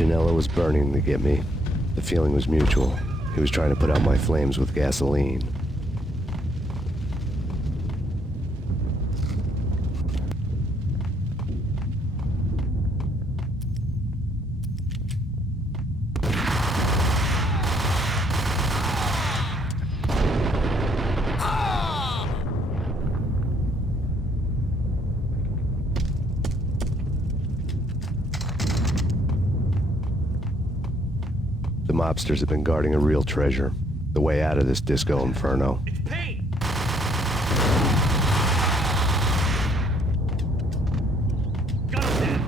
Punchinello was burning to get me. The feeling was mutual. He was trying to put out my flames with gasoline. The mobsters have been guarding a real treasure. The way out of this disco inferno. It's Payne! Got him dead!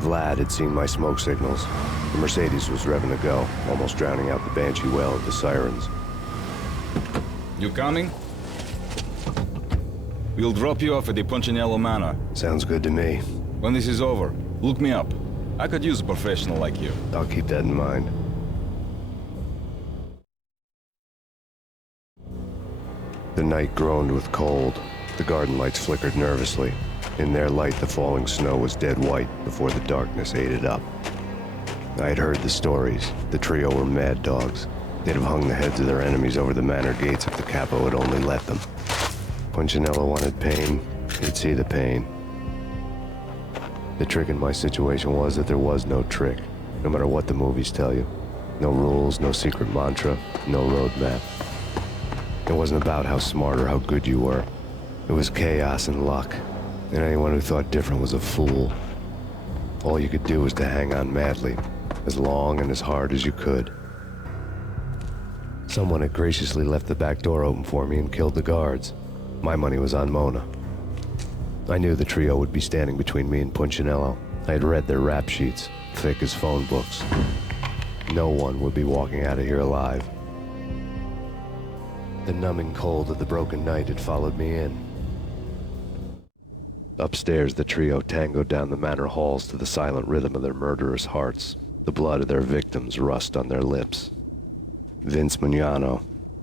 Vlad had seen my smoke signals. The Mercedes was revving to go, almost drowning out the Banshee wail of the sirens. You coming? We'll drop you off at the Punchinello Manor. Sounds good to me. When this is over, look me up. I could use a professional like you. I'll keep that in mind. The night groaned with cold. The garden lights flickered nervously. In their light, the falling snow was dead white before the darkness ate it up. I had heard the stories. The trio were mad dogs. They'd have hung the heads of their enemies over the manor gates if the capo had only let them. Punchinello wanted Payne. He'd see the pain. The trick in my situation was that there was no trick, no matter what the movies tell you. No rules, no secret mantra, no roadmap. It wasn't about how smart or how good you were. It was chaos and luck. And anyone who thought different was a fool. All you could do was to hang on madly, as long and as hard as you could. Someone had graciously left the back door open for me and killed the guards. My money was on Mona. I knew the trio would be standing between me and Punchinello. I had read their rap sheets, thick as phone books. No one would be walking out of here alive. The numbing cold of the broken night had followed me in. Upstairs, the trio tangoed down the manor halls to the silent rhythm of their murderous hearts, the blood of their victims rust on their lips. Vince Mignano,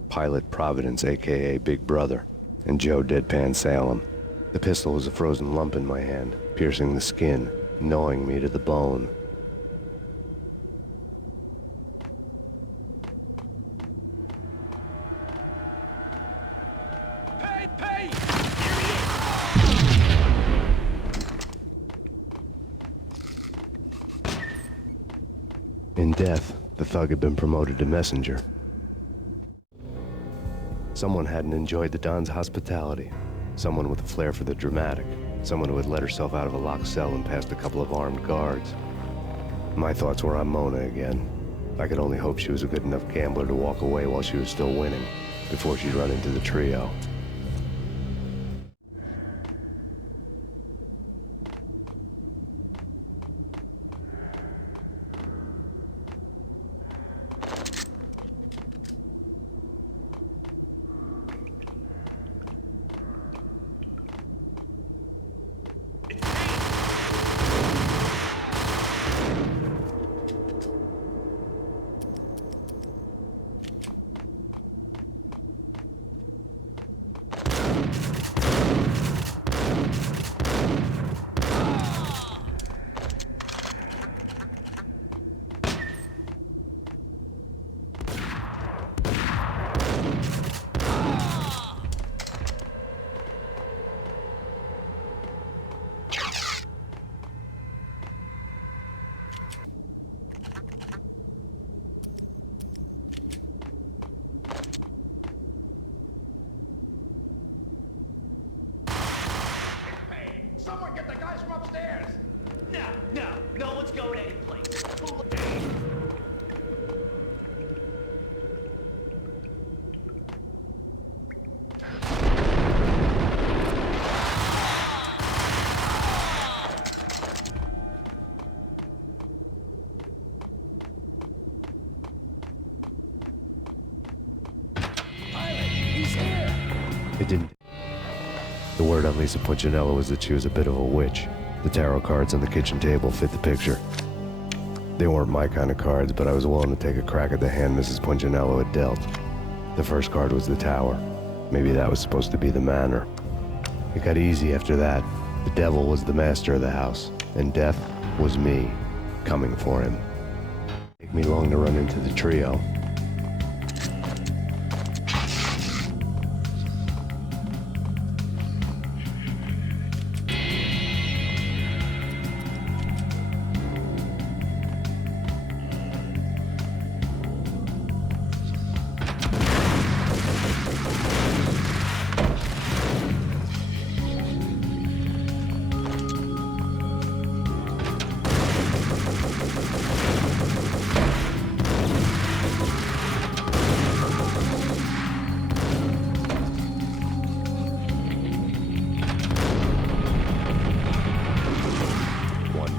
Pilot Providence, a.k.a. Big Brother, and Joe Deadpan Salem. The pistol was a frozen lump in my hand, piercing the skin, gnawing me to the bone. Payne! In death, the thug had been promoted to messenger. Someone hadn't enjoyed the Don's hospitality. Someone with a flair for the dramatic. Someone who had let herself out of a locked cell and past a couple of armed guards. My thoughts were on Mona again. I could only hope she was a good enough gambler to walk away while she was still winning, before she'd run into the trio. It didn't. The word on Lisa Punchinello was that she was a bit of a witch. The tarot cards on the kitchen table fit the picture. They weren't my kind of cards, but I was willing to take a crack at the hand Mrs. Punchinello had dealt. The first card was the Tower. Maybe that was supposed to be the manor. It got easy after that. The devil was the master of the house, and death was me, coming for him. Take me long to run into the trio.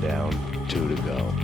Down, 2 to go.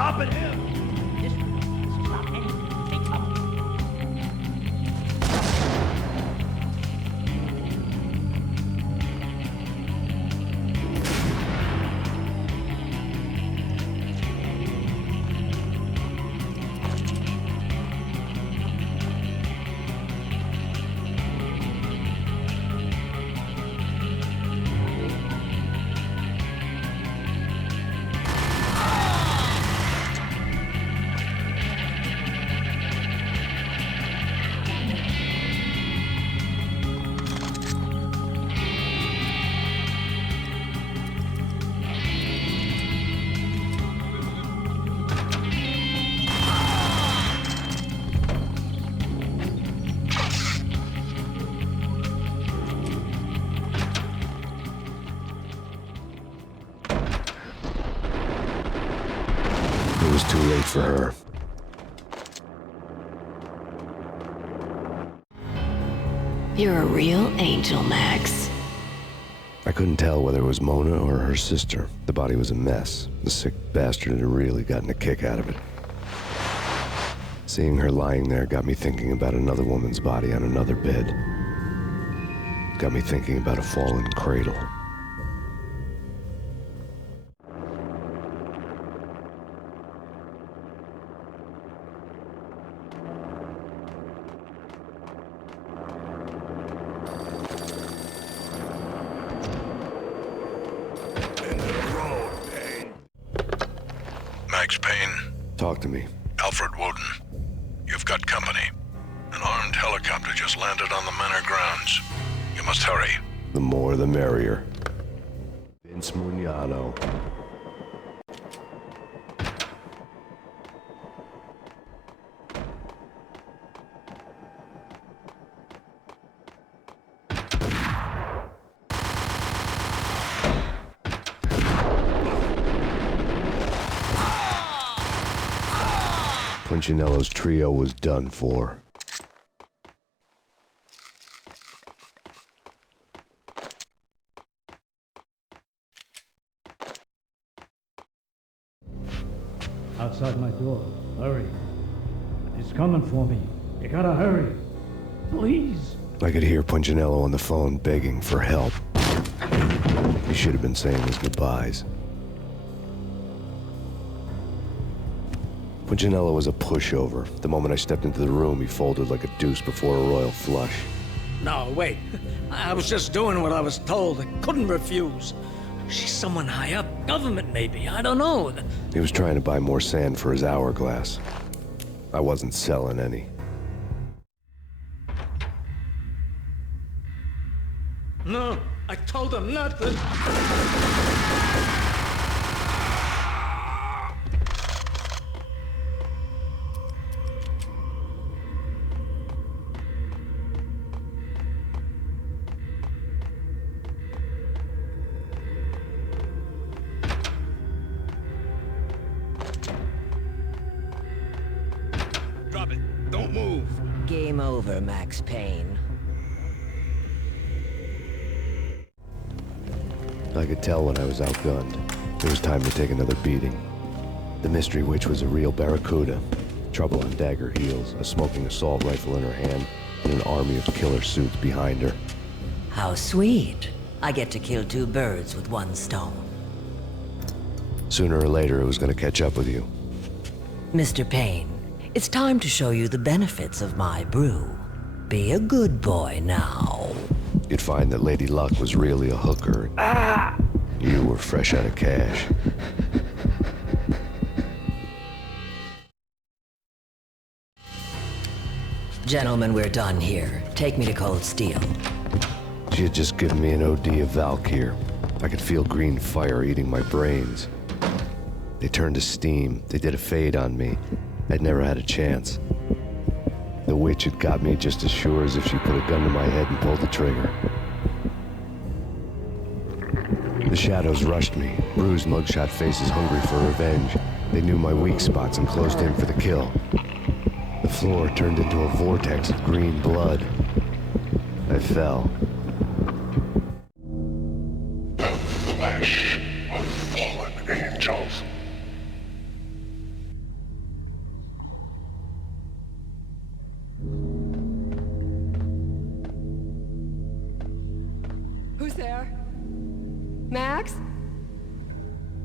stopping him! This will stop anything. Stay tough. was too late for her. You're a real angel, Max. I couldn't tell whether it was Mona or her sister. The body was a mess. The sick bastard had really gotten a kick out of it. Seeing her lying there got me thinking about another woman's body on another bed. Got me thinking about a fallen cradle. Max Payne, Talk to me. Alfred Woden. You've got company. An armed helicopter just landed on the manor grounds. You must hurry. The more the merrier. Vince Mugnano. Punchinello's trio was done for. Outside my door. Hurry. He's coming for me. You gotta hurry. Please. I could hear Punchinello on the phone begging for help. He should have been saying his goodbyes. Punchinello was a pushover. The moment I stepped into the room, he folded like a deuce before a royal flush. No, wait. I was just doing what I was told. I couldn't refuse. She's someone high up. Government, maybe. I don't know. He was trying to buy more sand for his hourglass. I wasn't selling any. No, I told him not to. Drop it. Don't move. Game over, Max Payne. I could tell when I was outgunned. It was time to take another beating. The mystery witch was a real barracuda. Trouble on dagger heels, a smoking assault rifle in her hand, and an army of killer suits behind her. How sweet. I get to kill two birds with one stone. Sooner or later, it was going to catch up with you. Mr. Payne, it's time to show you the benefits of my brew. Be a good boy now. You'd find that Lady Luck was really a hooker. You were fresh out of cash. Gentlemen, we're done here. Take me to Cold Steel. She had just given me an OD of Valkyr. I could feel green fire eating my brains. They turned to steam. They did a fade on me. I'd never had a chance. The witch had got me just as sure as if she put a gun to my head and pulled the trigger. The shadows rushed me, bruised mugshot faces hungry for revenge. They knew my weak spots and closed in for the kill. The floor turned into a vortex of green blood. I fell. Flash of fallen angels. Who's there? Max?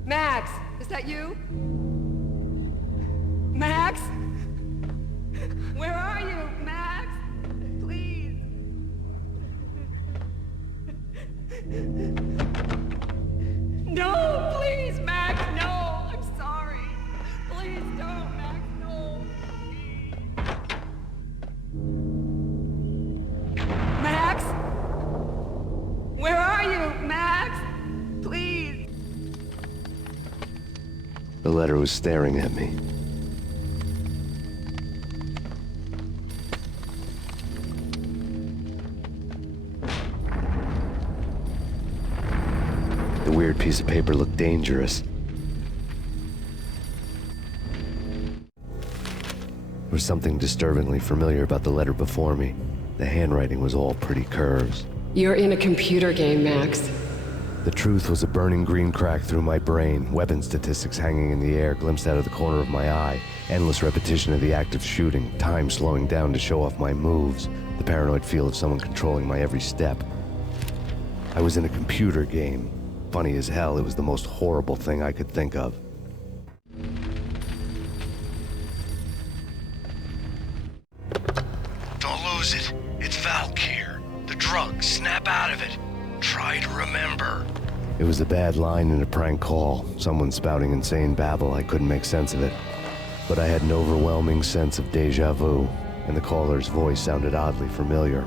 Max, is that you? Max? Where are you, Max? Please. No, please, Max, no. I'm sorry. Please don't, Max, no. Max? Where are you, Max? Please. The letter was staring at me. The weird piece of paper looked dangerous. was something disturbingly familiar about the letter before me. The handwriting was all pretty curves. You're in a computer game, Max. The truth was a burning green crack through my brain, weapon statistics hanging in the air, glimpsed out of the corner of my eye, endless repetition of the act of shooting, time slowing down to show off my moves, the paranoid feel of someone controlling my every step. I was in a computer game. Funny as hell, it was the most horrible thing I could think of. Don't lose it. It's Valk here. The drug. Snap out of it. Try to remember. It was a bad line in a prank call, someone spouting insane babble. I couldn't make sense of it. But I had an overwhelming sense of deja vu, and the caller's voice sounded oddly familiar.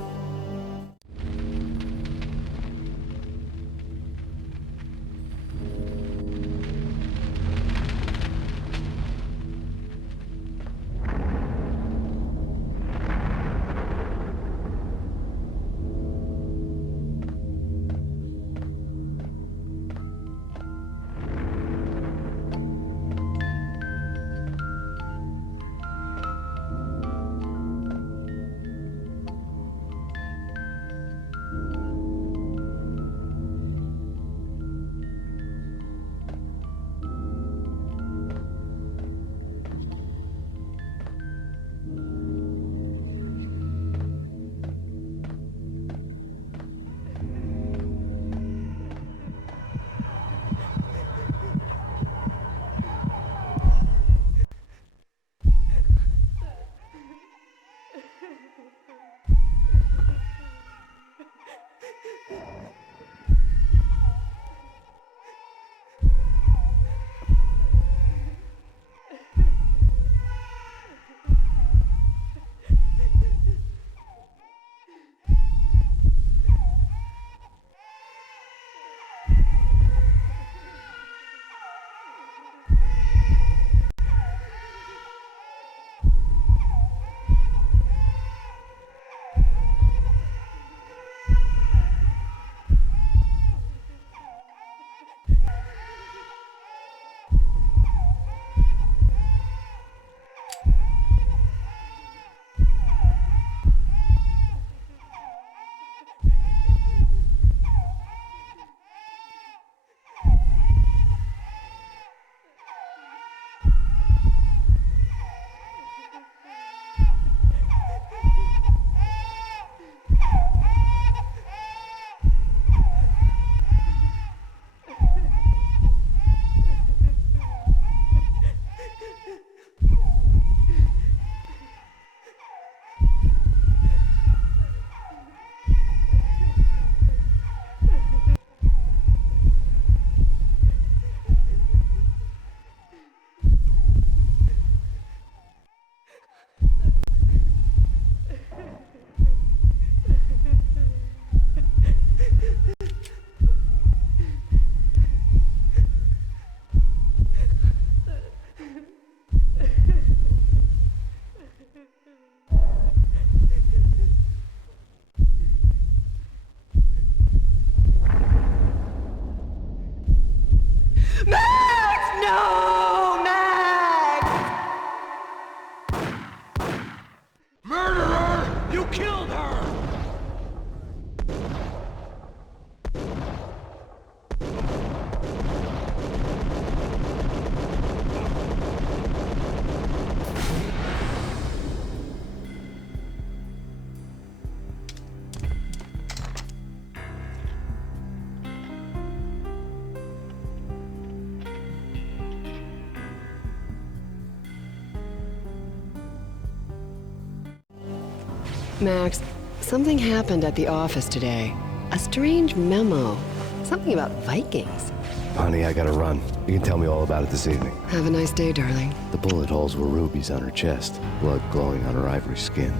Max, something happened at the office today. A strange memo. Something about Vikings. Honey, I gotta run. You can tell me all about it this evening. Have a nice day, darling. The bullet holes were rubies on her chest, blood glowing on her ivory skin.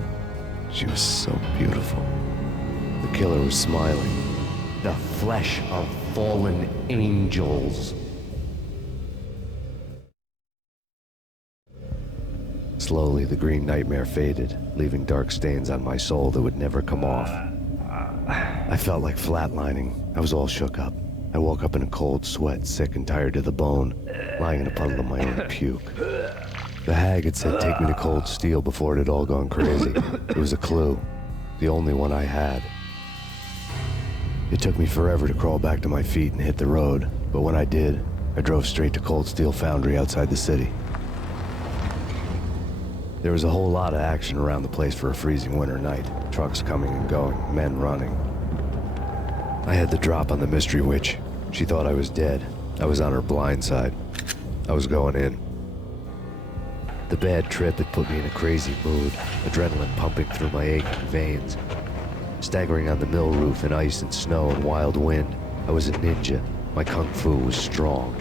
She was so beautiful. The killer was smiling. The flesh of fallen angels. Slowly, the green nightmare faded, leaving dark stains on my soul that would never come off. I felt like flatlining. I was all shook up. I woke up in a cold sweat, sick and tired to the bone, lying in a puddle of my own puke. The hag had said take me to Cold Steel before it had all gone crazy. It was a clue, the only one I had. It took me forever to crawl back to my feet and hit the road, but when I did, I drove straight to Cold Steel Foundry outside the city. There was a whole lot of action around the place for a freezing winter night. Trucks coming and going, men running. I had the drop on the mystery witch. She thought I was dead. I was on her blind side. I was going in. The bad trip had put me in a crazy mood, adrenaline pumping through my aching veins. Staggering on the mill roof in ice and snow and wild wind, I was a ninja. My kung fu was strong.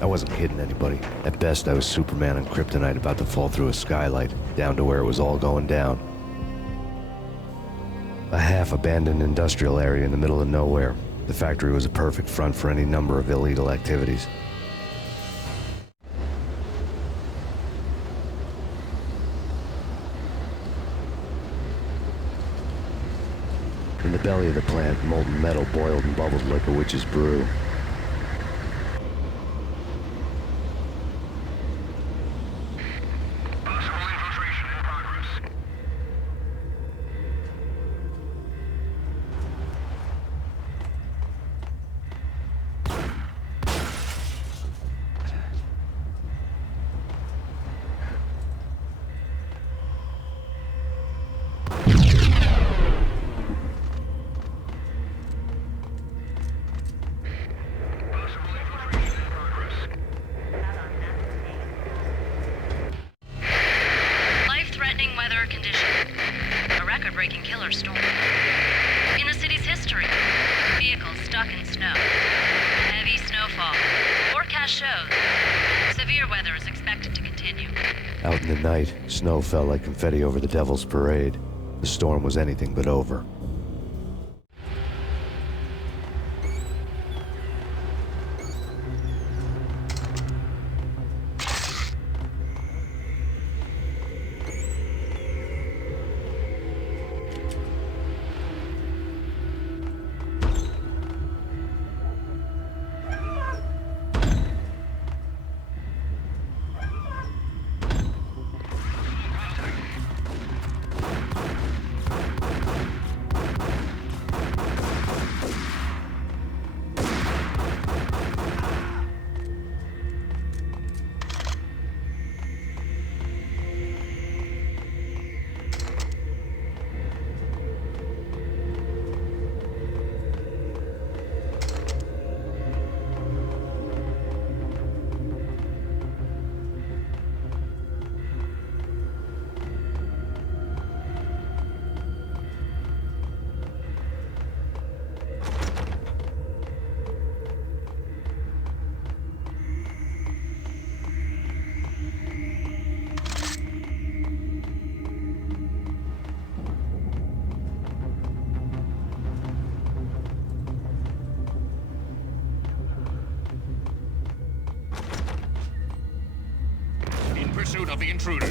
I wasn't kidding anybody. At best, I was Superman on Kryptonite about to fall through a skylight, down to where it was all going down. A half-abandoned industrial area in the middle of nowhere. The factory was a perfect front for any number of illegal activities. In the belly of the plant, molten metal boiled and bubbled like a witch's brew. Life-threatening weather conditions. A record-breaking killer storm. In the city's history. Vehicles stuck in snow. Heavy snowfall. Forecast shows. Severe weather is expected to continue. Out in the night, snow fell like confetti over the Devil's Parade. The storm was anything but over. Pursuit of the intruder.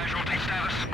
Casualty status?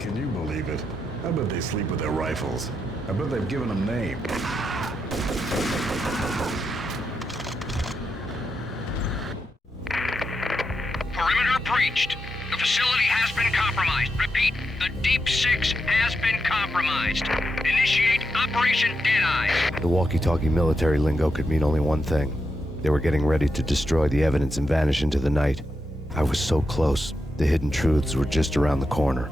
Can you believe it? I bet they sleep with their rifles. I bet they've given them names. Perimeter breached. The facility has been compromised. Repeat, the Deep Six has been compromised. Initiate Operation Deadeyes. The walkie-talkie military lingo could mean only one thing. They were getting ready to destroy the evidence and vanish into the night. I was so close. The hidden truths were just around the corner.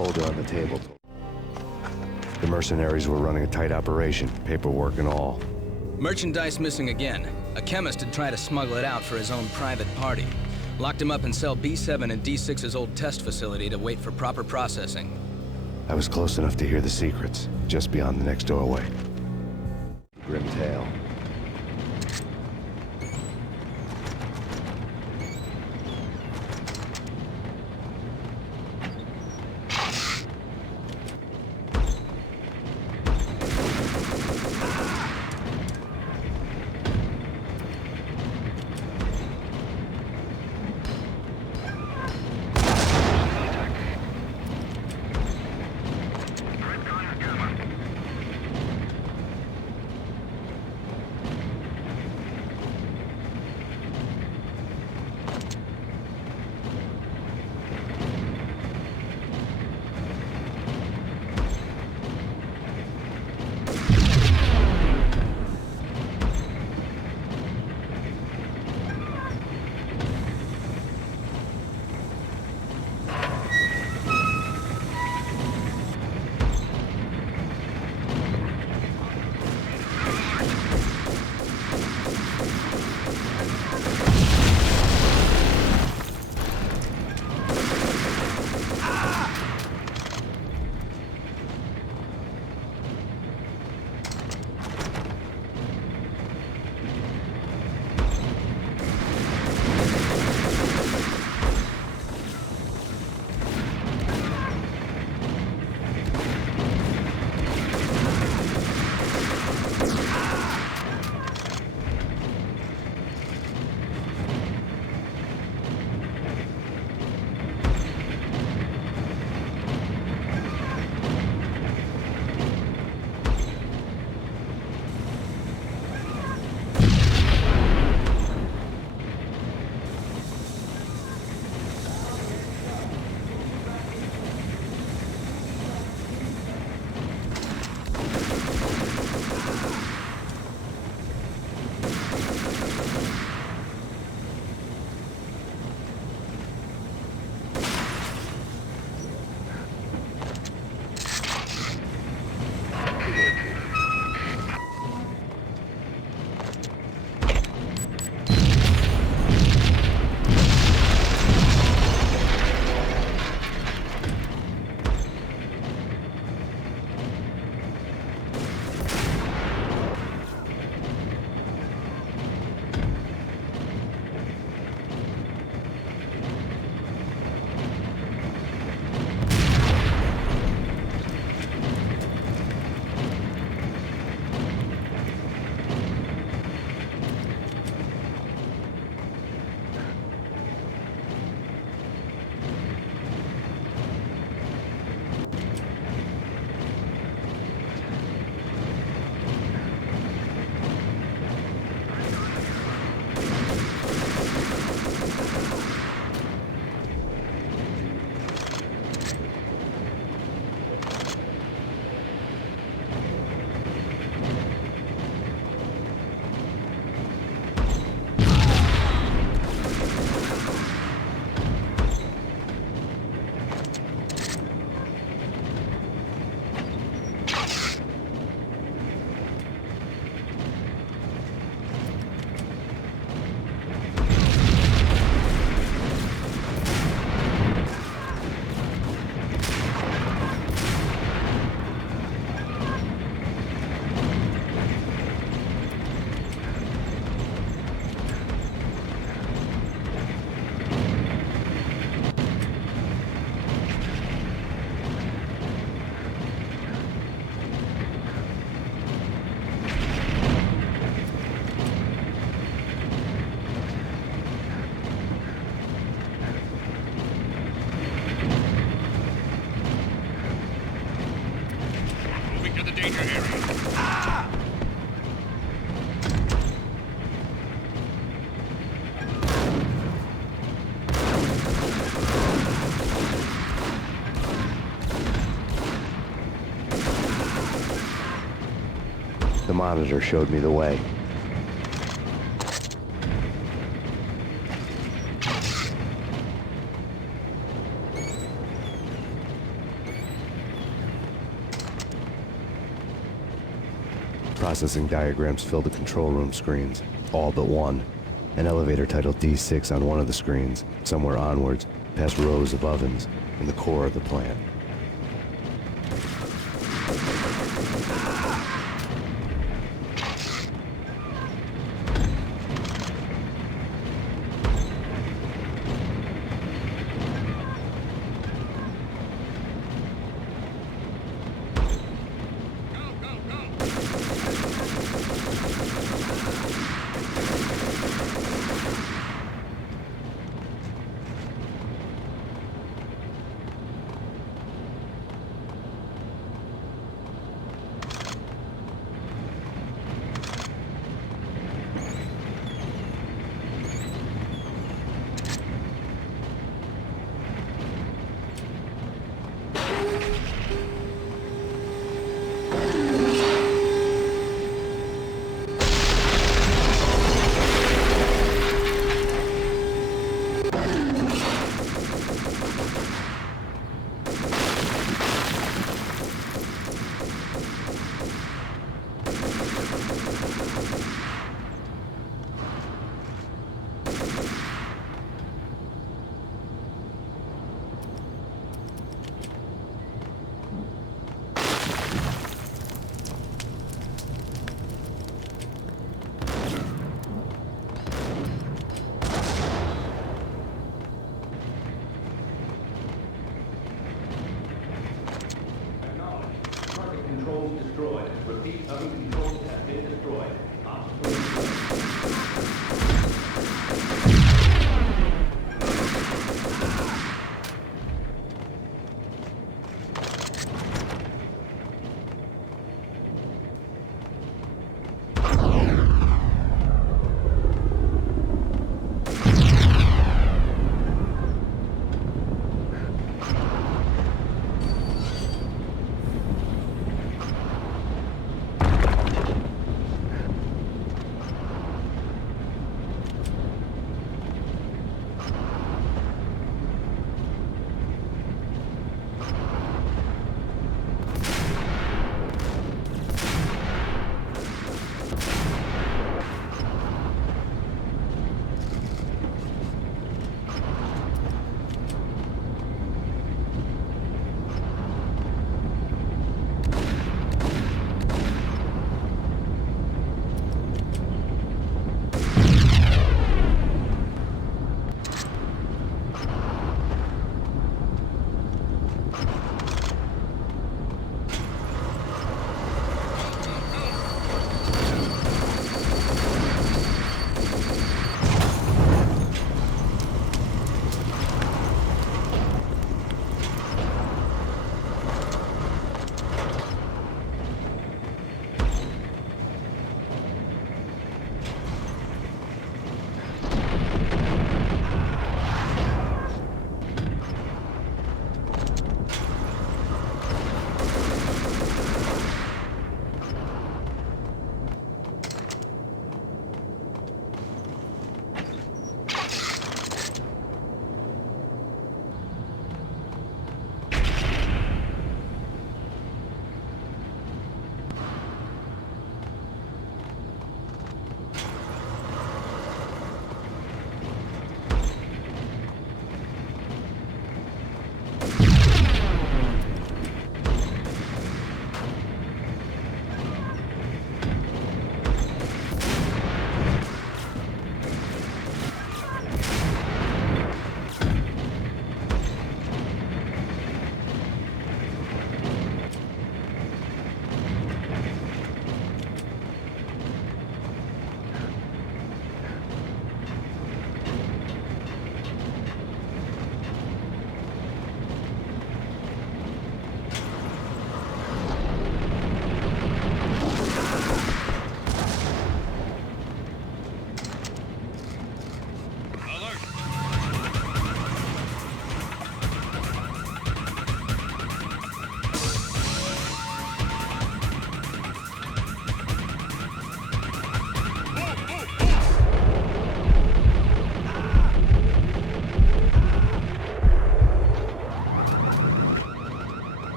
Folder on the table. The mercenaries were running a tight operation, paperwork and all. Merchandise missing again. A chemist had tried to smuggle it out for his own private party. Locked him up in cell B7 in D6's old test facility to wait for proper processing. I was close enough to hear the secrets, just beyond the next doorway. Grim tale. The monitor showed me the way. Processing diagrams filled the control room screens, all but one. An elevator titled D6 on one of the screens, somewhere onwards, past rows of ovens, in the core of the plant.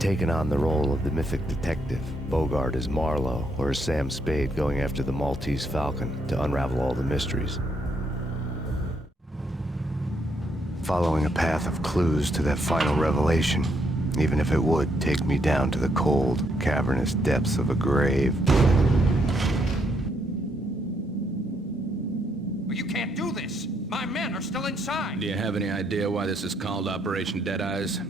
I'd taken on the role of the mythic detective, Bogart as Marlowe, or as Sam Spade going after the Maltese Falcon to unravel all the mysteries. Following a path of clues to that final revelation, even if it would take me down to the cold, cavernous depths of a grave. You can't do this! My men are still inside! Do you have any idea why this is called Operation Deadeyes?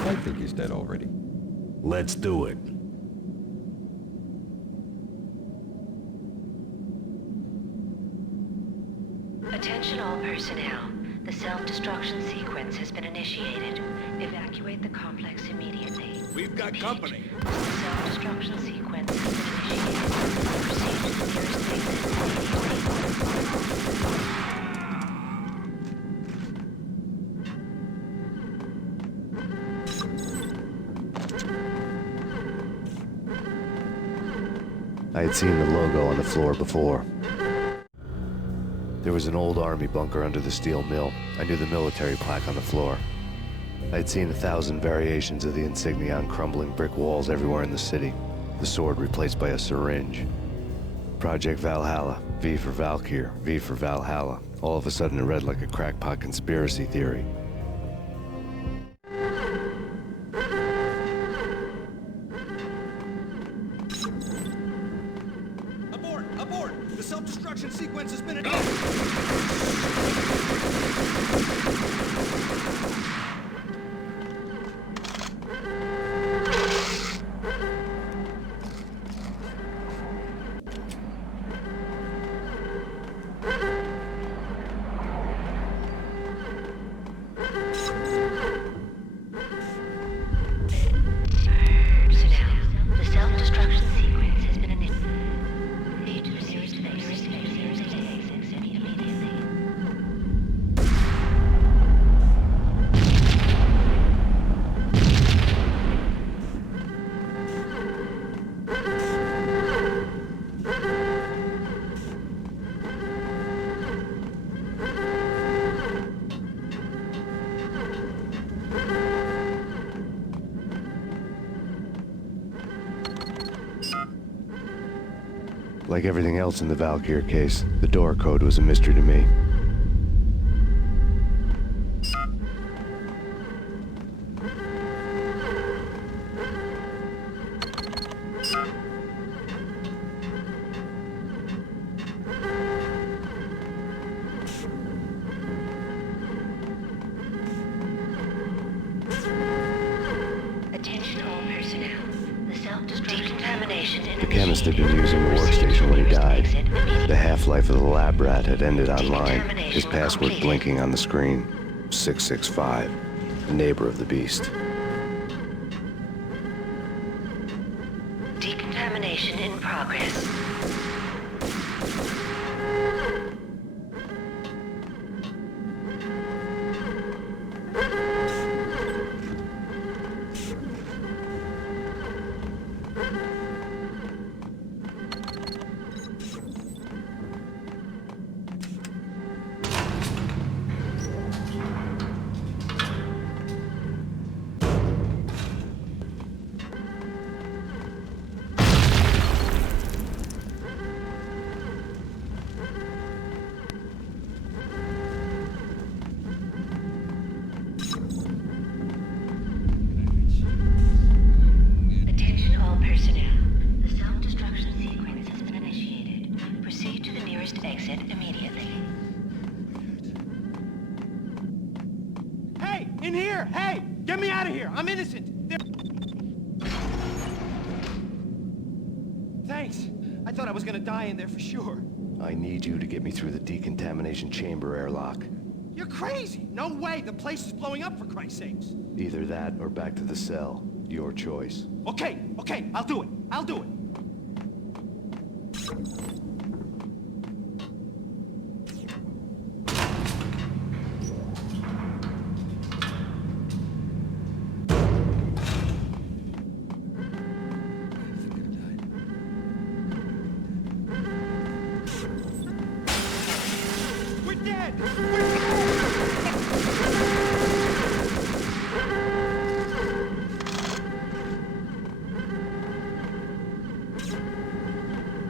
I think he's dead already. Let's do it. Attention all personnel. The self-destruction sequence has been initiated. Evacuate the complex immediately. We've got company. The self-destruction sequence has been initiated. Proceed to the nearest exit immediately. I had seen the logo on the floor before. There was an old army bunker under the steel mill. I knew the military plaque on the floor. I'd seen 1,000 variations of the insignia on crumbling brick walls everywhere in the city. The sword replaced by a syringe. Project Valhalla, V for Valkyr, V for Valhalla. All of a sudden it read like a crackpot conspiracy theory. Abort! Abort! The self-destruction sequence has been... The self-destruction sequence has been initiated. Like everything else in the Valkyr case, the door code was a mystery to me. Attention all personnel. The self-destruction decontamination The chemist had been using the workstation when he died. The half-life of the lab rat had ended online, his password blinking on the screen. 665, the neighbor of the beast. Decontamination in progress. Attention all personnel. The self-destruction sequence has been initiated. Proceed to the nearest exit immediately. Hey! In here! Hey! Get me out of here! I'm innocent! Thanks. I thought I was gonna die in there for sure. I need you to get me through the decontamination chamber airlock. You're crazy! No way! The place is blowing up, for Christ's sakes! Either that or back to the cell. Your choice. Okay, I'll do it. I'll do it.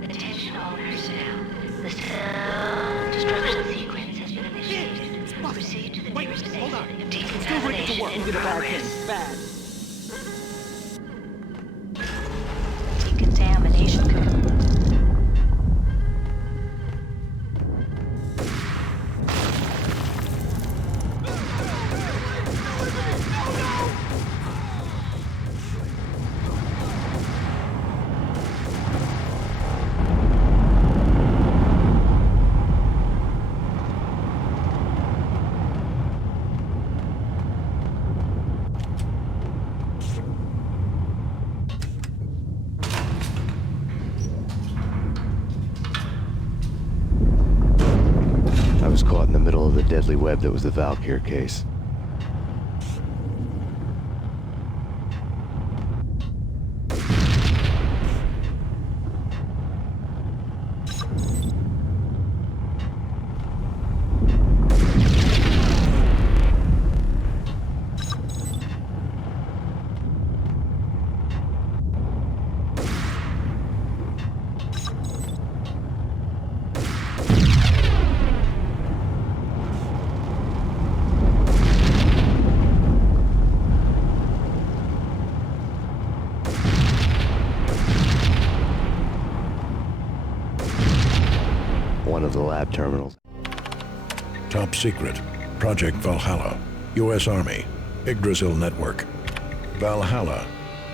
Attention all personnel. The self-destruction sequence has been initiated. Proceed to the nearest station of decontamination in progress. Bad. Decontamination. I was caught in the middle of the deadly web that was the Valkyr case. One of the lab terminals. Top secret. Project Valhalla. U.S. Army. Yggdrasil Network. Valhalla.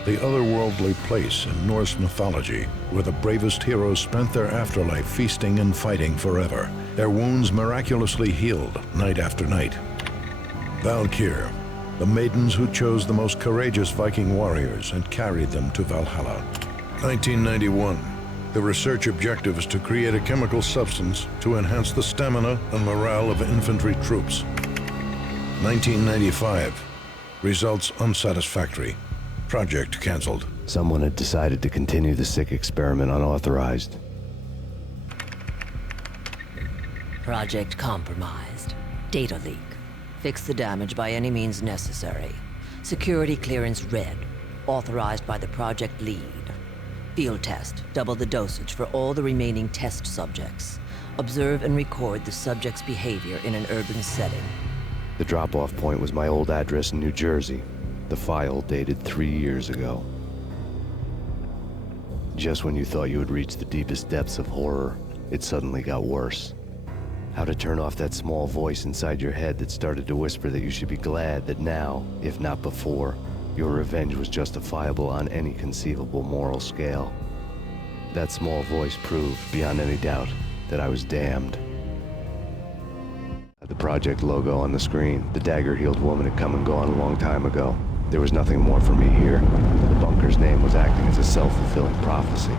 The otherworldly place in Norse mythology where the bravest heroes spent their afterlife feasting and fighting forever. Their wounds miraculously healed night after night. Valkyr. The maidens who chose the most courageous Viking warriors and carried them to Valhalla. 1991. The research objective is to create a chemical substance to enhance the stamina and morale of infantry troops. 1995. Results unsatisfactory. Project canceled. Someone had decided to continue the sick experiment unauthorized. Project compromised. Data leak. Fix the damage by any means necessary. Security clearance red. Authorized by the project lead. Field test. Double the dosage for all the remaining test subjects. Observe and record the subject's behavior in an urban setting. The drop-off point was my old address in New Jersey. The file dated 3 years ago. Just when you thought you had reached the deepest depths of horror, it suddenly got worse. How to turn off that small voice inside your head that started to whisper that you should be glad that now, if not before, your revenge was justifiable on any conceivable moral scale. That small voice proved, beyond any doubt, that I was damned. The project logo on the screen, the dagger-heeled woman had come and gone a long time ago. There was nothing more for me here. The bunker's name was acting as a self-fulfilling prophecy.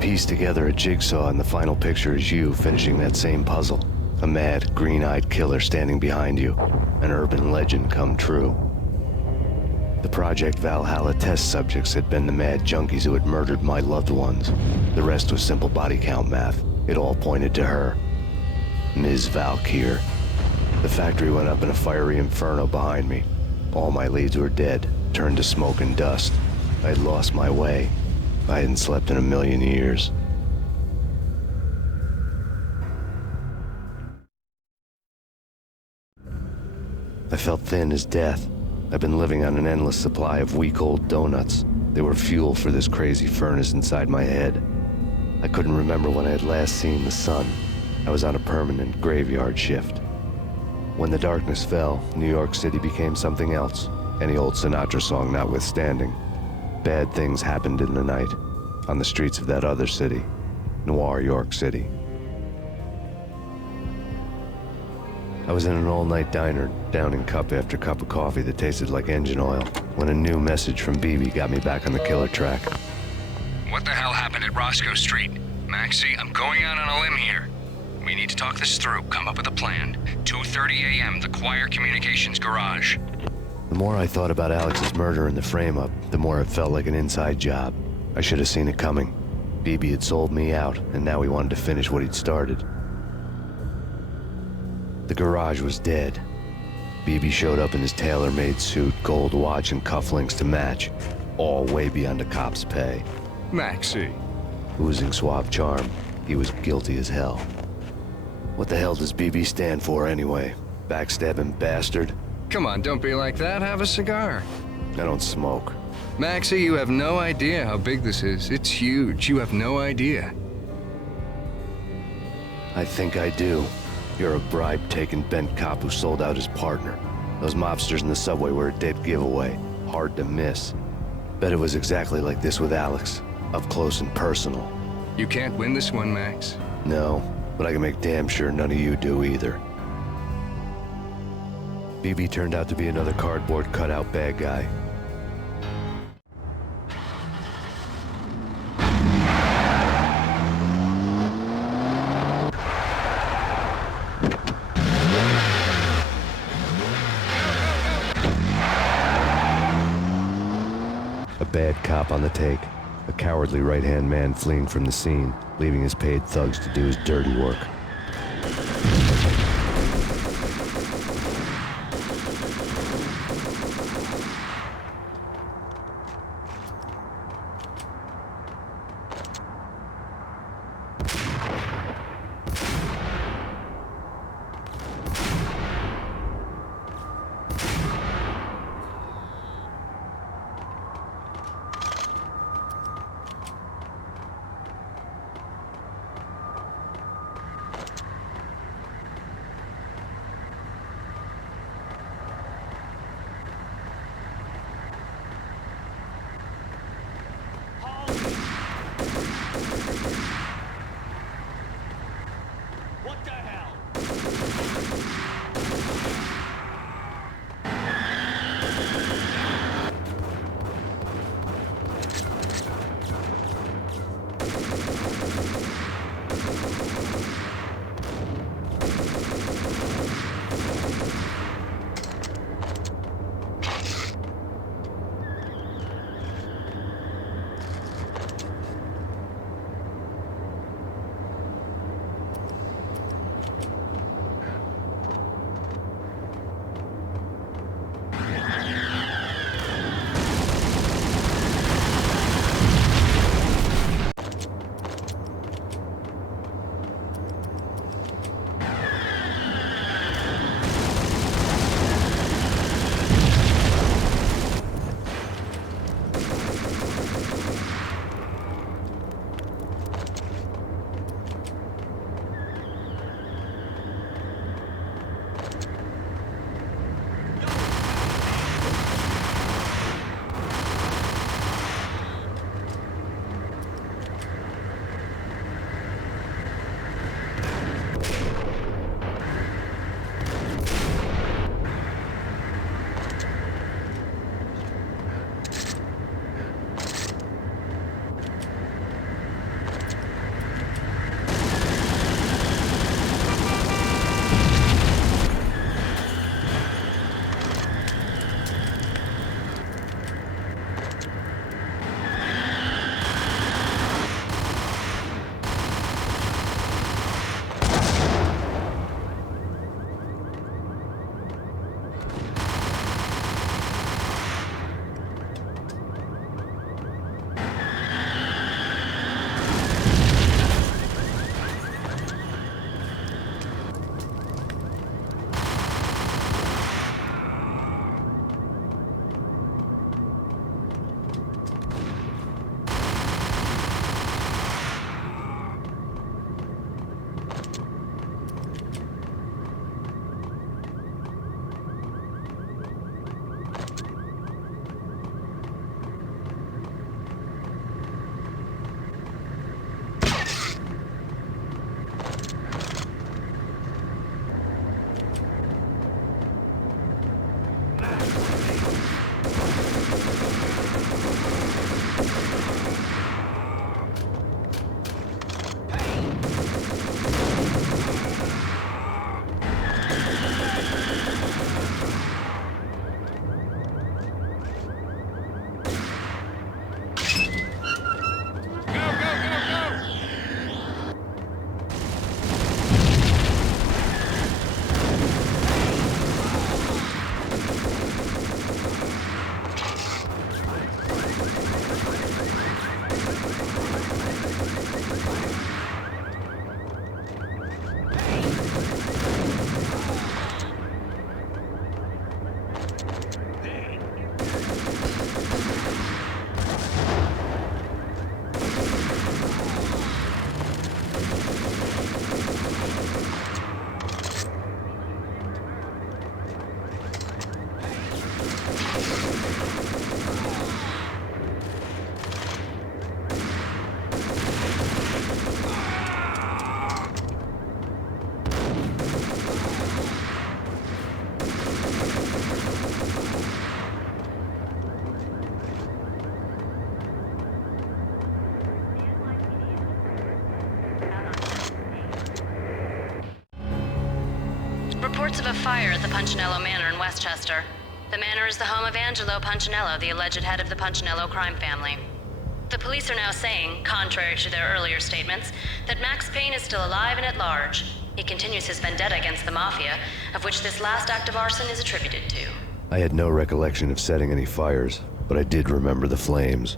Piece together a jigsaw, and the final picture is you finishing that same puzzle. A mad, green-eyed killer standing behind you. An urban legend come true. The Project Valhalla test subjects had been the mad junkies who had murdered my loved ones. The rest was simple body count math. It all pointed to her. Ms. Valkyr. The factory went up in a fiery inferno behind me. All my leads were dead, turned to smoke and dust. I'd lost my way. I hadn't slept in a million years. I felt thin as death. I've been living on an endless supply of week-old donuts. They were fuel for this crazy furnace inside my head. I couldn't remember when I had last seen the sun. I was on a permanent graveyard shift. When the darkness fell, New York City became something else, any old Sinatra song notwithstanding. Bad things happened in the night, on the streets of that other city, Noir York City. I was in an all-night diner, downing cup after cup of coffee that tasted like engine oil, when a new message from BB got me back on the killer track. What the hell happened at Roscoe Street? Maxie, I'm going out on a limb here. We need to talk this through, come up with a plan. 2:30 a.m., the Choir Communications Garage. The more I thought about Alex's murder and the frame-up, the more it felt like an inside job. I should have seen it coming. BB had sold me out, and now he wanted to finish what he'd started. The garage was dead. BB showed up in his tailor-made suit, gold watch, and cufflinks to match, all way beyond a cop's pay. Maxie. Oozing suave charm, he was guilty as hell. What the hell does BB stand for anyway? Backstabbing bastard? Come on, don't be like that. Have a cigar. I don't smoke. Maxie, you have no idea how big this is. It's huge. You have no idea. I think I do. You're a bribe-taking bent cop who sold out his partner. Those mobsters in the subway were a dead giveaway. Hard to miss. Bet it was exactly like this with Alex. Up close and personal. You can't win this one, Max. No, but I can make damn sure none of you do either. BB turned out to be another cardboard cutout bad guy. A bad cop on the take. A cowardly right-hand man fleeing from the scene, leaving his paid thugs to do his dirty work. reports of a fire at the Punchinello Manor in Westchester. The manor is the home of Angelo Punchinello, the alleged head of the Punchinello crime family. The police are now saying, contrary to their earlier statements, that Max Payne is still alive and at large. He continues his vendetta against the Mafia, of which this last act of arson is attributed to. I had no recollection of setting any fires, but I did remember the flames.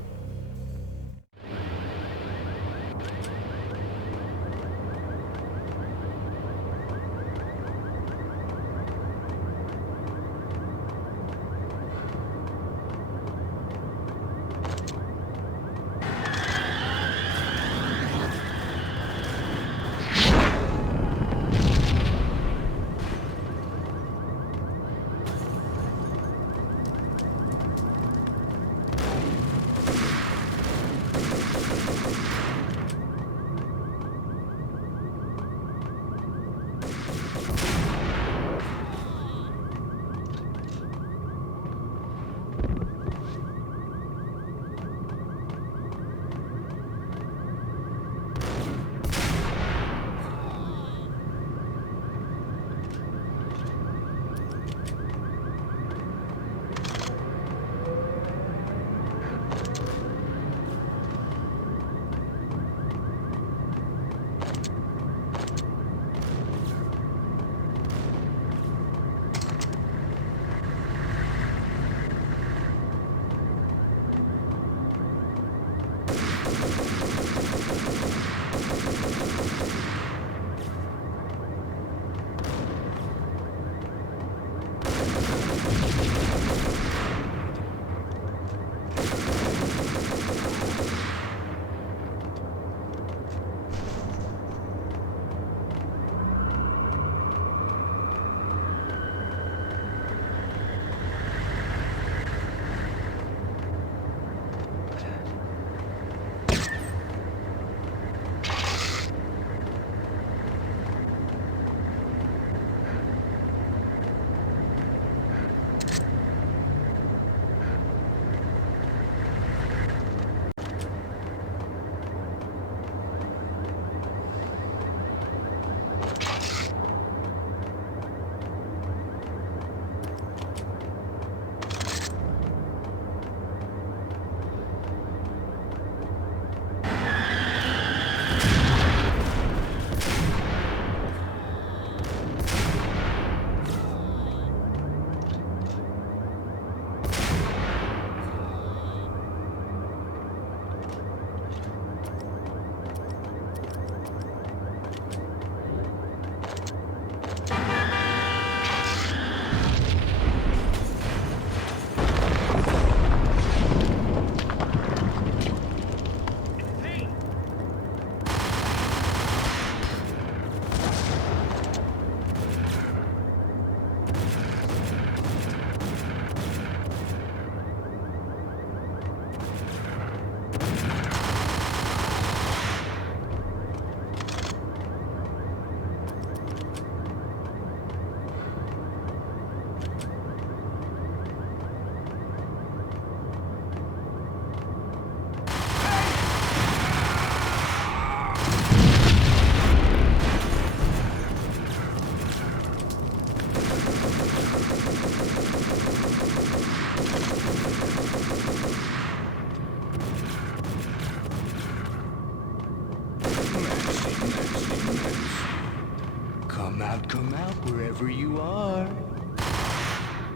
Come out wherever you are.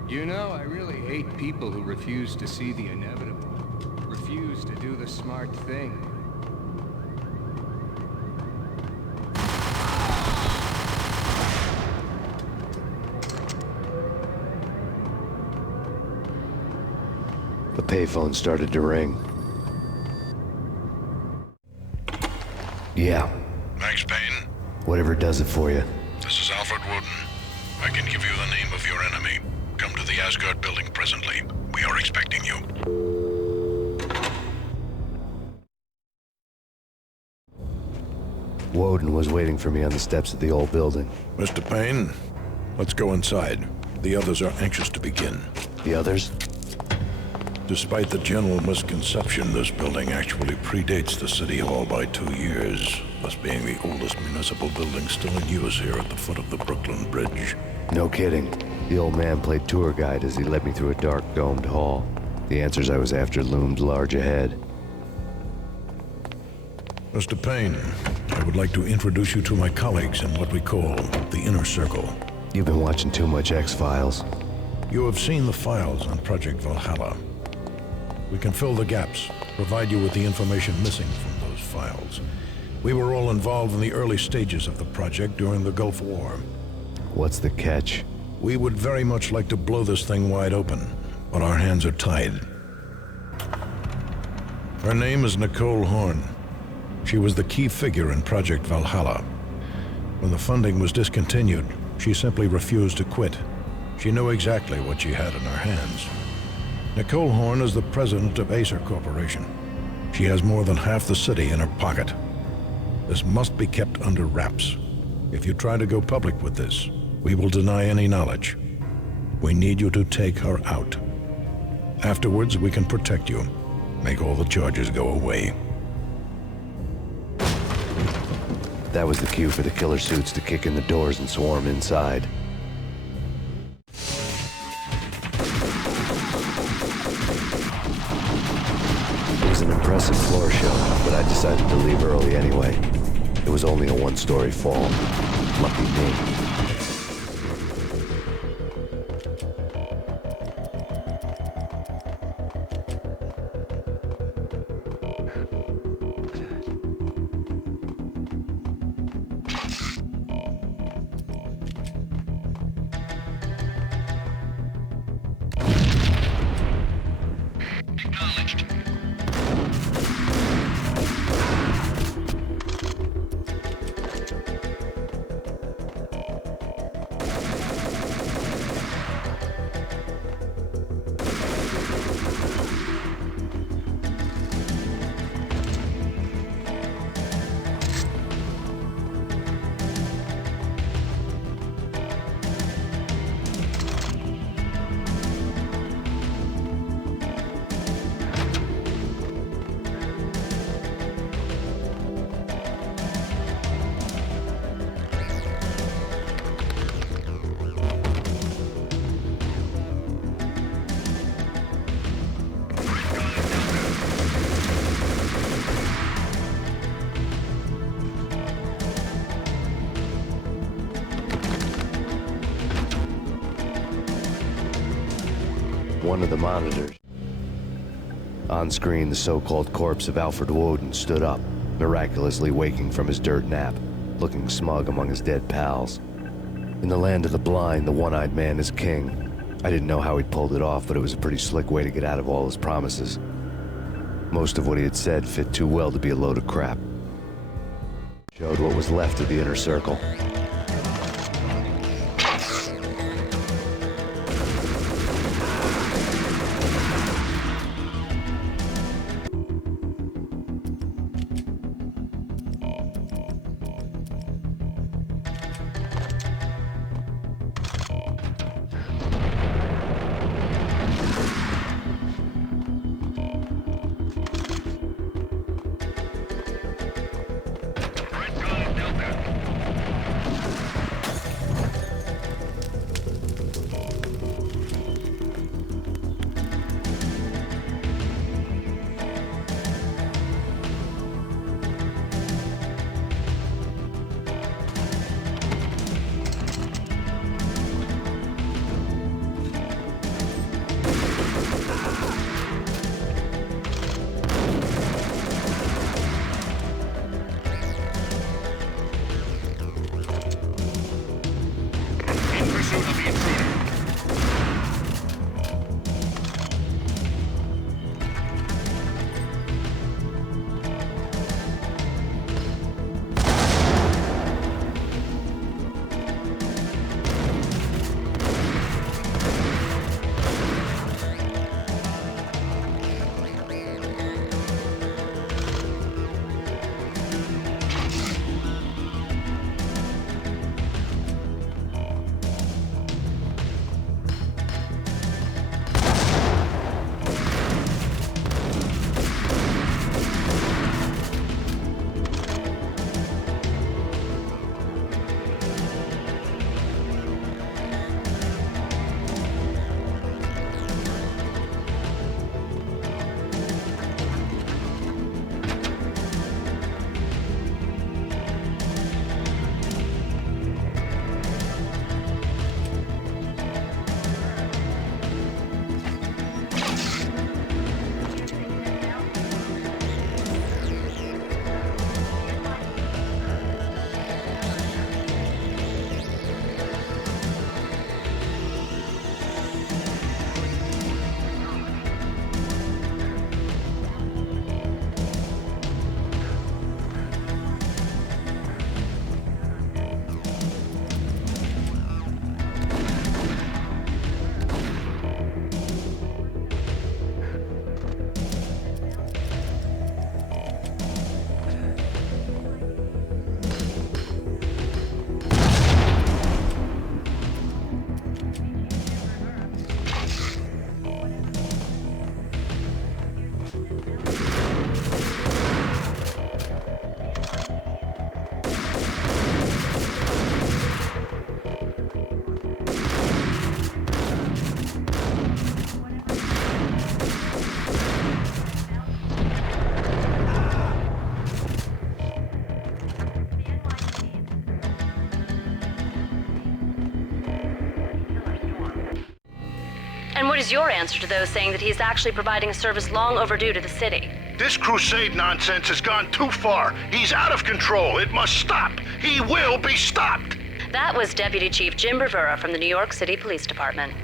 You know, I really hate people who refuse to see the inevitable, refuse to do the smart thing. The payphone started to ring. Yeah. Max Payne? Whatever does it for you. This is Alfred Woden. I can give you the name of your enemy. Come to the Asgard building presently. We are expecting you. Woden was waiting for me on the steps of the old building. Mr. Payne, let's go inside. The others are anxious to begin. The others? Despite the general misconception, this building actually predates the City Hall by 2 years. this being the oldest municipal building still in use here at the foot of the Brooklyn Bridge. No kidding. The old man played tour guide as he led me through a dark, domed hall. The answers I was after loomed large ahead. Mr. Payne, I would like to introduce you to my colleagues in what we call the Inner Circle. You've been watching too much X-Files. You have seen the files on Project Valhalla. We can fill the gaps, provide you with the information missing from those files. We were all involved in the early stages of the project during the Gulf War. What's the catch? We would very much like to blow this thing wide open, but our hands are tied. Her name is Nicole Horn. She was the key figure in Project Valhalla. When the funding was discontinued, she simply refused to quit. She knew exactly what she had in her hands. Nicole Horn is the president of Acer Corporation. She has more than half the city in her pocket. This must be kept under wraps. If you try to go public with this, we will deny any knowledge. We need you to take her out. Afterwards, we can protect you. Make all the charges go away. That was the cue for the killer suits to kick in the doors and swarm inside. It was an impressive floor show, but I decided to leave early anyway. It was only a one-story fall. Lucky me. One of the monitors. On screen, the so-called corpse of Alfred Woden stood up, miraculously waking from his dirt nap, looking smug among his dead pals. In the land of the blind, the one-eyed man is king. I didn't know how he'd pulled it off, but it was a pretty slick way to get out of all his promises. Most of what he had said fit too well to be a load of crap. Showed what was left of the Inner Circle. And what is your answer to those saying that he is actually providing a service long overdue to the city? This crusade nonsense has gone too far. He's out of control. It must stop. He will be stopped. That was Deputy Chief Jim Bravura from the New York City Police Department.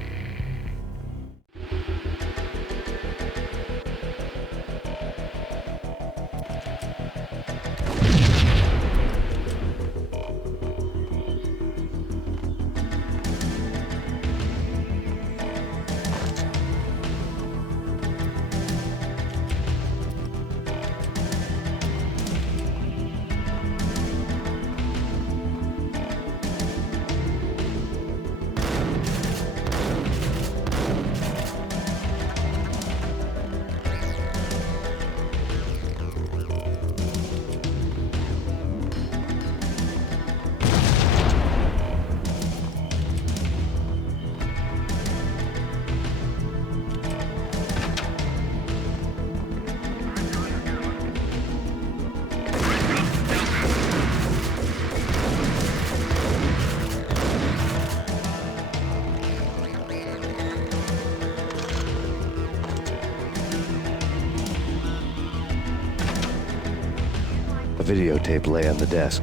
A videotape lay on the desk.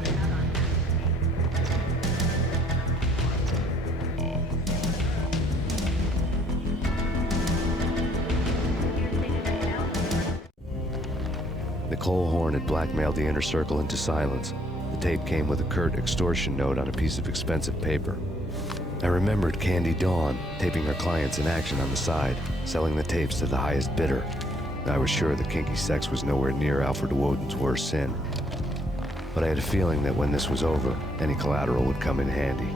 Nicole Horn had blackmailed the inner circle into silence. The tape came with a curt extortion note on a piece of expensive paper. I remembered Candy Dawn taping her clients in action on the side, selling the tapes to the highest bidder. I was sure that kinky sex was nowhere near Alfred Woden's worst sin. But I had a feeling that when this was over, any collateral would come in handy.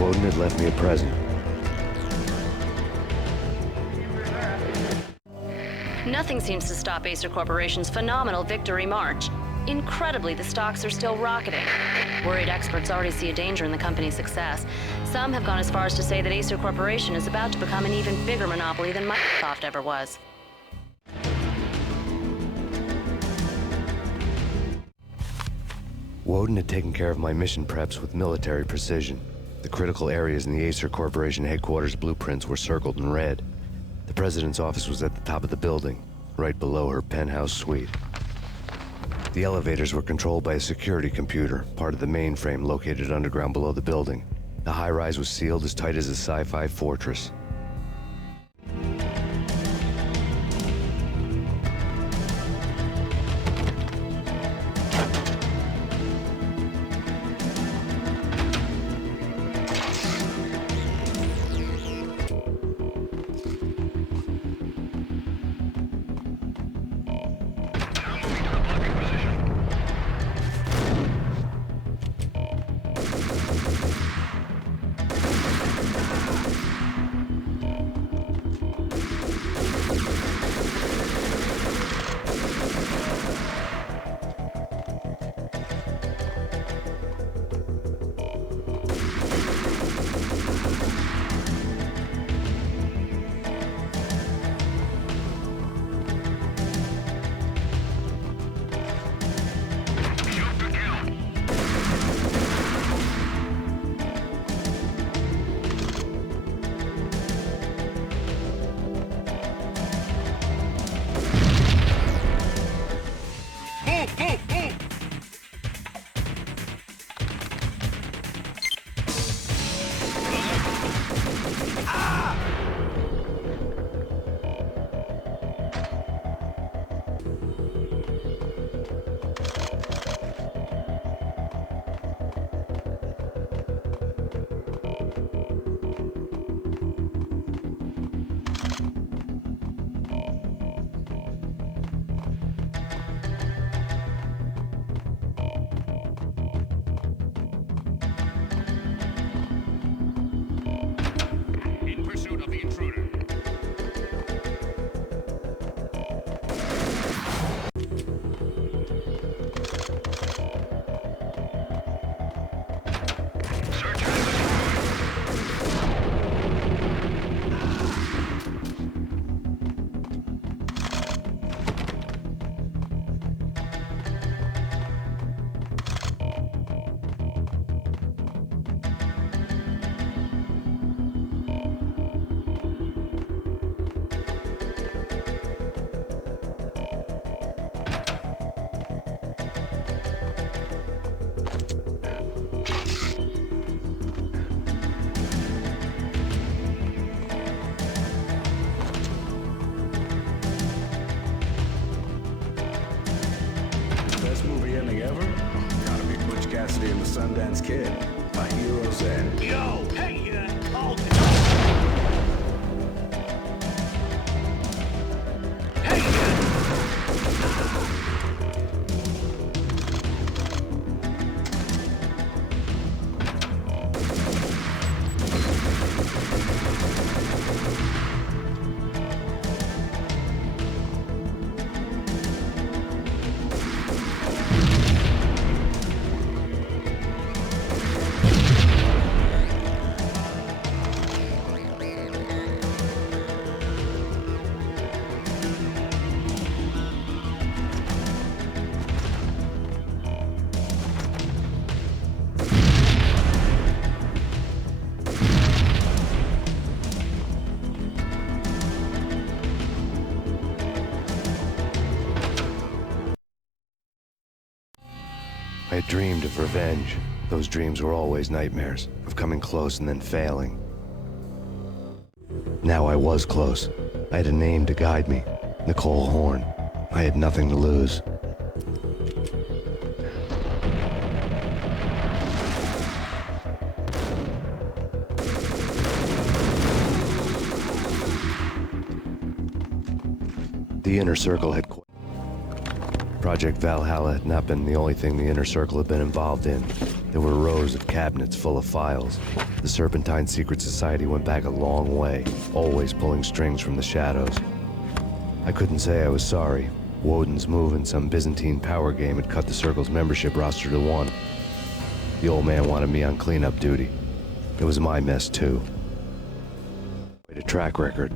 Woden had left me a present. Nothing seems to stop Acer Corporation's phenomenal victory march. Incredibly, the stocks are still rocketing. Worried experts already see a danger in the company's success. Some have gone as far as to say that Acer Corporation is about to become an even bigger monopoly than Microsoft ever was. Woden had taken care of my mission preps with military precision. The critical areas in the Acer Corporation headquarters blueprints were circled in red. The president's office was at the top of the building, right below her penthouse suite. The elevators were controlled by a security computer, part of the mainframe located underground below the building. The high-rise was sealed as tight as a sci-fi fortress. Cassidy and the Sundance Kid. My hero's end. Yo, hey, hold it. I had dreamed of revenge. Those dreams were always nightmares, of coming close and then failing. Now I was close. I had a name to guide me, Nicole Horn. I had nothing to lose. The Inner Circle had quit. Project Valhalla had not been the only thing the Inner Circle had been involved in. There were rows of cabinets full of files. The Serpentine Secret Society went back a long way, always pulling strings from the shadows. I couldn't say I was sorry. Woden's move in some Byzantine power game had cut the Circle's membership roster to 1. The old man wanted me on cleanup duty. It was my mess, too. Quite a track record.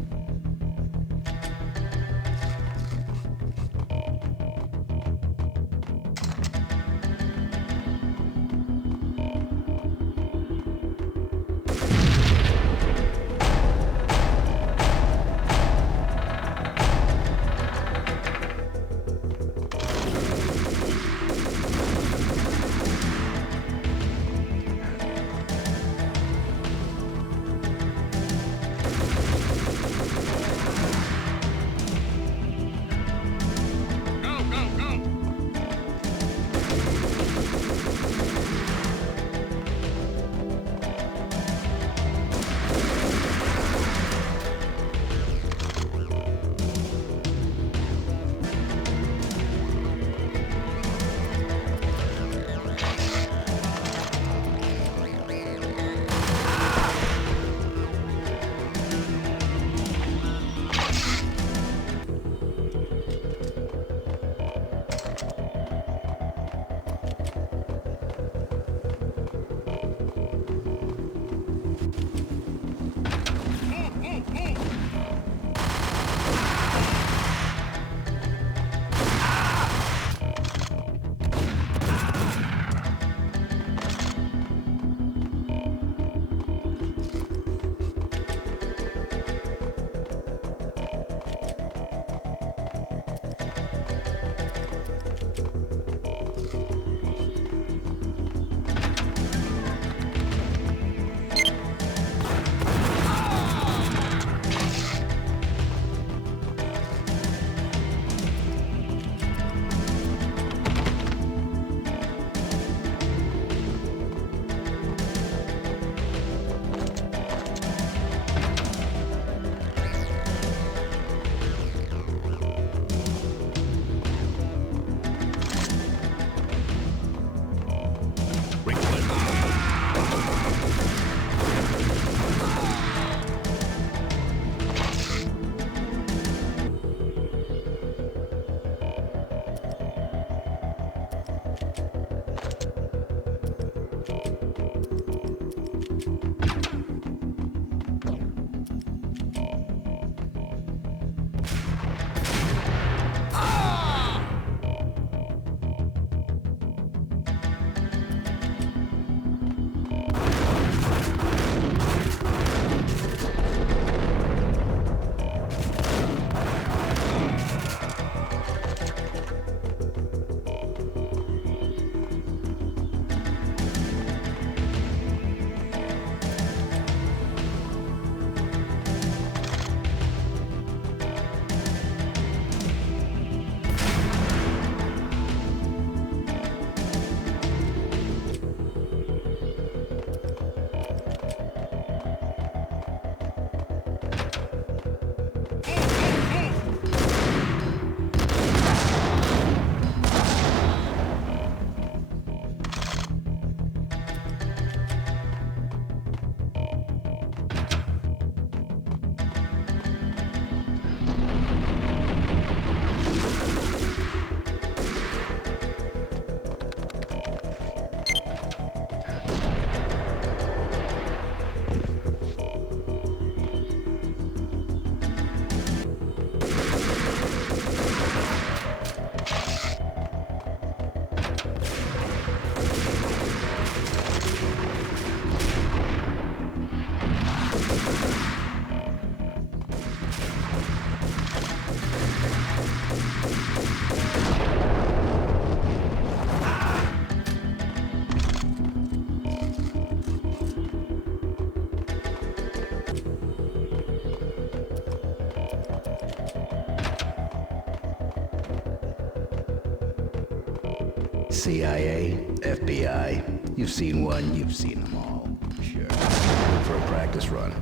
CIA, FBI, you've seen one, you've seen them all. Sure. Good for a practice run.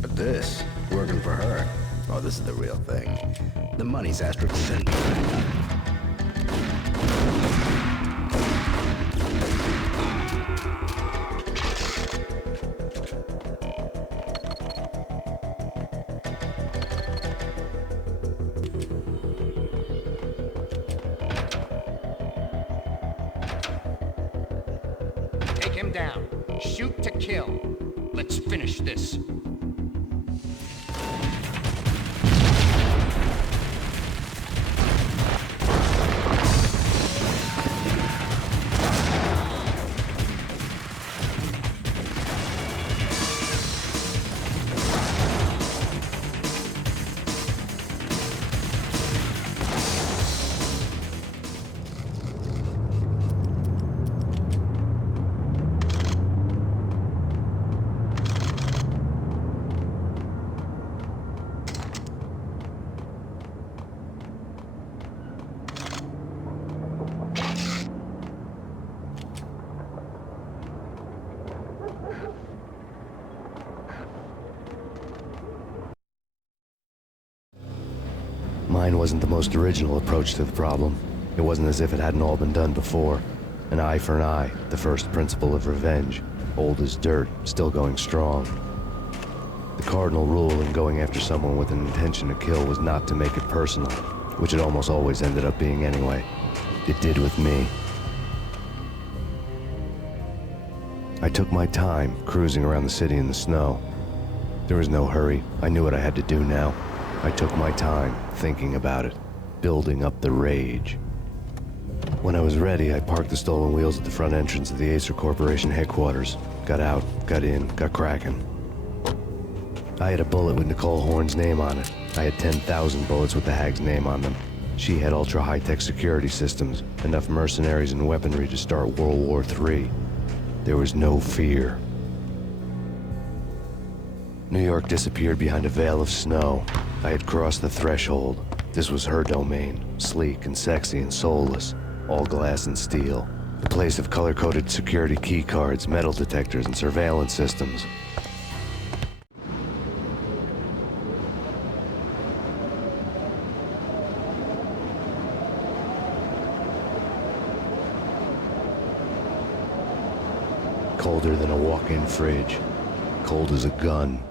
But this, working for her, oh, this is the real thing. The money's astronomical. Take him down. Shoot to kill. Let's finish this. Mine wasn't the most original approach to the problem. It wasn't as if it hadn't all been done before. An eye for an eye, the first principle of revenge. Old as dirt, still going strong. The cardinal rule in going after someone with an intention to kill was not to make it personal, which it almost always ended up being anyway. It did with me. I took my time, cruising around the city in the snow. There was no hurry. I knew what I had to do now. I took my time, thinking about it, building up the rage. When I was ready, I parked the stolen wheels at the front entrance of the Acer Corporation headquarters. Got out, got in, got cracking. I had a bullet with Nicole Horn's name on it. I had 10,000 bullets with the Hag's name on them. She had ultra-high-tech security systems, enough mercenaries and weaponry to start World War III. There was no fear. New York disappeared behind a veil of snow. I had crossed the threshold. This was her domain, sleek and sexy and soulless, all glass and steel. A place of color-coded security key cards, metal detectors, and surveillance systems. Colder than a walk-in fridge. Cold as a gun.